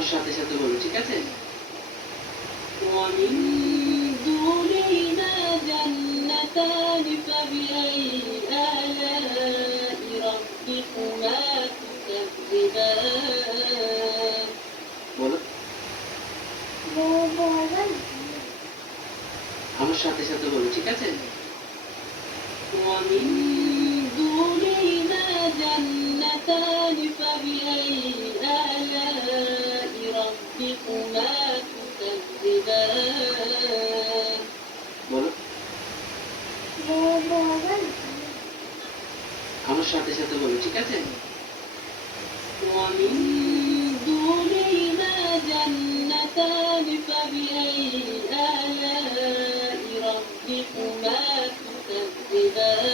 আমার সাথে সাথে বলো, ঠিক আছে? ومن دونهما جنتان فبأي آلاء ربكما تكذبان বলো, আমার সাথে সাথে বলো, ঠিক আছে? ومن دونهما جنتان فبأي آلاء ربكما تكذبان বলো, আমার সাথে সাথে বলো, ঠিক আছে? ومن دونهما جنتان فبأي آلاء ربكما تكذبان